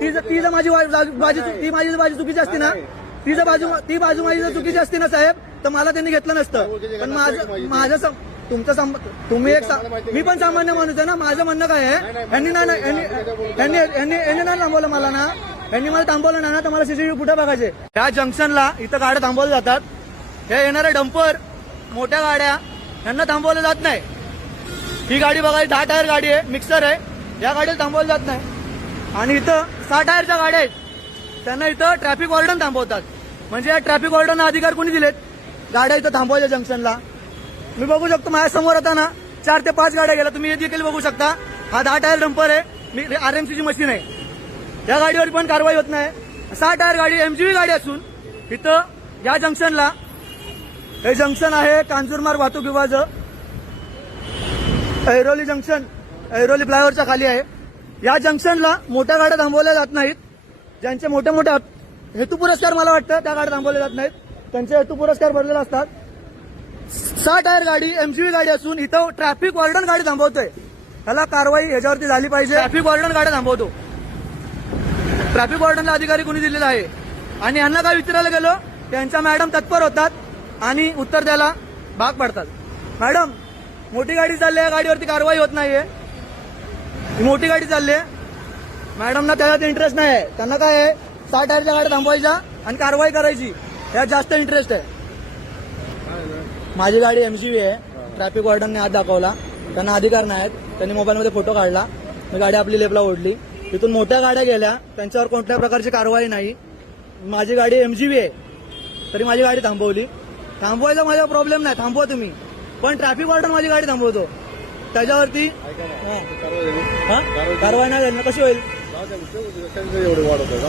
ती जर ती जर माझी बाजू ती माझी जर बाजू चुकीची असती ना. ती जर बाजू ती बाजू माझी जर चुकीची असती ना साहेब तर मला त्यांनी घेतलं नसतं. पण माझं माझं तुमचं सम- तुम्ही एक मी पण सामान्य माणूस आहे ना. माझं म्हणणं काय आहे? यांनी ना ना- यांनी यांनी यांनी नाही थांबवलं मला ना. यांनी मला थांबवलं ना ना तर मला सीसीटीव्ही कुठे बघायचे. या जंक्शनला इथं गाड्या थांबवल्या जातात. ह्या येणाऱ्या डंपर मोठ्या गाड्या यांना थांबवलं जात नाही. ही गाडी बघायची दहा टायर गाडी आहे मिक्सर आहे. या गाडीला थांबवलं जात नाही. आणि इथं साठ टायरच्या गाड्या आहेत. त्यांना इथं ट्रॅफिक वॉर्डन थांबवतात. म्हणजे या ट्रॅफिक वॉर्डनना अधिकार कोणी दिलेत? गाड्या इथं थांबवायच्या जंक्शनला मी बघू शकतो माझ्यासमोर आता ना चार ते पाच गाड्या गेल्या. तुम्ही हे देखील बघू शकता. हा दहा टायर डंपर आहे. मी आरएमसीची मशीन आहे. या गाडीवर पण कारवाई होत नाही. सहा टायर गाडी एमजीबी गाडी असून इथं या जंक्शनला हे जंक्शन आहे कांजूरमार्ग वाहतूक विभाग ऐरोली जंक्शन ऐरोली फ्लायओव्हरच्या खाली आहे. या जंक्शनला मोठ्या गाड्या थांबवल्या जात नाहीत. ज्यांचे मोठे मोठे हेतू पुरस्कार मला वाटतं त्या गाड्या थांबवल्या जात नाहीत. त्यांचे हेतू पुरस्कार भरलेले असतात. सहा टायर गाडी एमसीबी गाडी असून इथं ट्रॅफिक वॉर्डन गाडी थांबवतोय. त्याला कारवाई याच्यावरती झाली पाहिजे. ट्रॅफिक वॉर्डन गाड्या थांबवतो. ट्रॅफिक वॉर्डनला अधिकारी कोणी दिलेला आहे? आणि यांना काय विचारायला गेलो? त्यांच्या मॅडम तत्पर होतात आणि उत्तर द्यायला भाग पडतात. मॅडम मोठी गाडी चालली आहे गाडीवरती कारवाई होत नाहीये. ही मोठी गाडी चालली आहे. मॅडमना त्याच्यात इंटरेस्ट नाही आहे. त्यांना काय आहे? सहा टायरच्या गाड्या थांबवायच्या आणि कारवाई करायची. यात जास्त इंटरेस्ट आहे. माझी गाडी एमसीबी आहे. ट्रॅफिक वॉर्डनने आज दाखवला. त्यांना अधिकार नाहीत. त्यांनी मोबाईलमध्ये फोटो काढला. मी गाडी आपली लेपला ओढली. तिथून मोठ्या गाड्या गेल्या. त्यांच्यावर कोणत्या प्रकारची कारवाई नाही. माझी गाडी एमजीबी आहे. तरी माझी गाडी थांबवली. थांबवायचा माझा प्रॉब्लेम नाही. थांबवा तुम्ही. पण ट्रॅफिक वॉर्डन माझी गाडी थांबवतो. त्याच्यावरती? हा. हा? कारवाई नाही झाली ना? कशी होईल?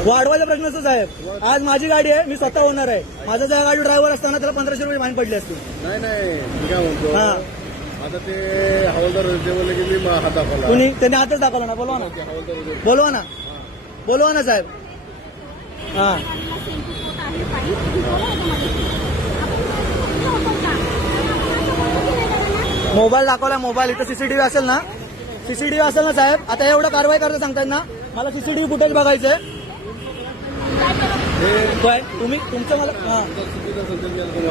वाढवायचा प्रश्न असतो साहेब. आज माझी गाडी आहे मी स्वतः होणार आहे. माझा त्या गाडी ड्रायव्हर असताना त्याला पंधराशे रुपये फाईन पडली असती नाही नाही. मी काय म्हणतो? हा. आता ते हवालदार होते, ते बोलले की मी मा- हात दाखवला. कुणी? त्यांनी हातच दाखवला ना. बोलवा ना. ते हवालदार होते. बोलवा ना. बोलवा ना साहेब. हा. मोबाईल दाखवला मोबाईल. इथं सीसीटीव्ही असेल ना? सीसीटीव्ही असेल ना साहेब? आता एवढं कारवाई करता सांगतायत ना? मला सीसीटीव्ही फुटेज बघायचंय. तुम्ही तुमचं मला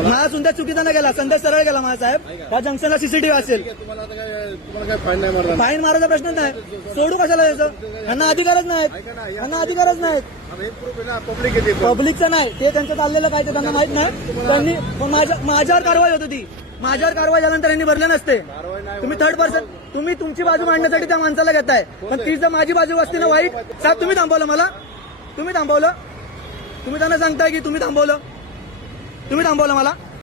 माझा सुंदर चुकीचा नाही गेला. संदेश सरळ गेला माझा साहेब. त्या जंक्शनला सीसीटीव्ही असेल. फाईन मारायचा प्रश्न नाही. सोडू कशाला यायचं यांना अधिकारच नाहीत. यांना अधिकारच नाहीत. पब्लिक पब्लिकचं नाही. ते त्यांचं चाललेलं काय ते त्यांना माहीत नाही. त्यांनी माझ्या माझ्यावर कारवाई होत होती. माझ्यावर कारवाई झाल्यानंतर यांनी भरले नसते. तुम्ही थर्ड पर्सन तुम्ही तुमची बाजू मांडण्यासाठी त्या माणसाला घेताय. पण ती जर माझी बाजू असती ना वाईट साहेब तुम्ही थांबवलं मला. तुम्ही थांबवलं. तुम्ही त्यांना सांगताय की तुम्ही थांबवलं. तुम्ही थांबवलं मला.